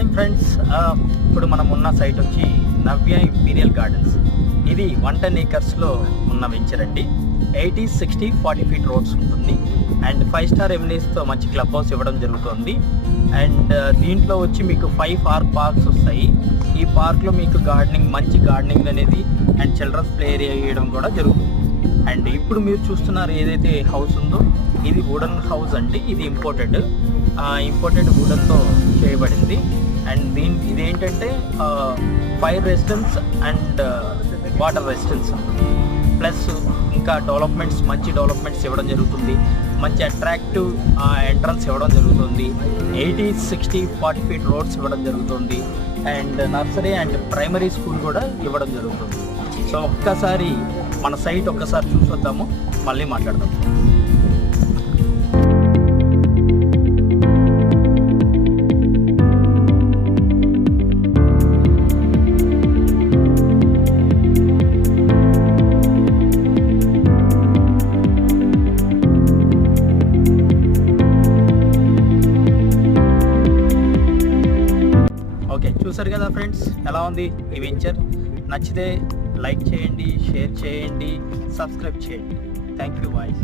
Morning friends. ఇప్పుడు మనం ఉన్న సైట్ వచ్చి నవ్య ఇంపీరియల్ గార్డెన్స్. ఇది 110 acres ఉన్న వెంచర్ అండి. 80, 60, 40 feet రోడ్స్ ఉంటుంది. అండ్ 5 star ఎమ్యూనిటీస్తో మంచి క్లబ్ హౌస్ ఇవ్వడం జరుగుతుంది. అండ్ దీంట్లో వచ్చి మీకు 5 పార్క్స్ వస్తాయి. ఈ పార్క్లో మీకు మంచి గార్డెనింగ్ అనేది అండ్ చిల్డ్రన్స్ ప్లే ఏరియా వేయడం కూడా జరుగుతుంది. అండ్ ఇప్పుడు మీరు చూస్తున్నారు ఏదైతే హౌస్ ఉందో ఇది వుడెన్ హౌస్ అండి. ఇది ఇంపోర్టెడ్ వుడెన్తో చేయబడింది. అండ్ ఇదేంటంటే fire residence and water resistance plus ఇంకా మంచి డెవలప్మెంట్స్ ఇవ్వడం జరుగుతుంది. మంచి అట్రాక్టివ్ ఎంట్రన్స్ ఇవ్వడం జరుగుతుంది. 80, 60, 40 feet రోడ్స్ ఇవ్వడం జరుగుతుంది. And nursery and primary school కూడా ఇవ్వడం జరుగుతుంది. సో ఒక్కసారి మన సైట్ చూసొద్దాము, మళ్ళీ మాట్లాడదాం. ఓకే, చూసారు కదా ఫ్రెండ్స్, ఎలా ఉంది ఈ వెంచర్? నచ్చితే లైక్ చేయండి, షేర్ చేయండి, సబ్స్క్రైబ్ చేయండి. Thank you bye.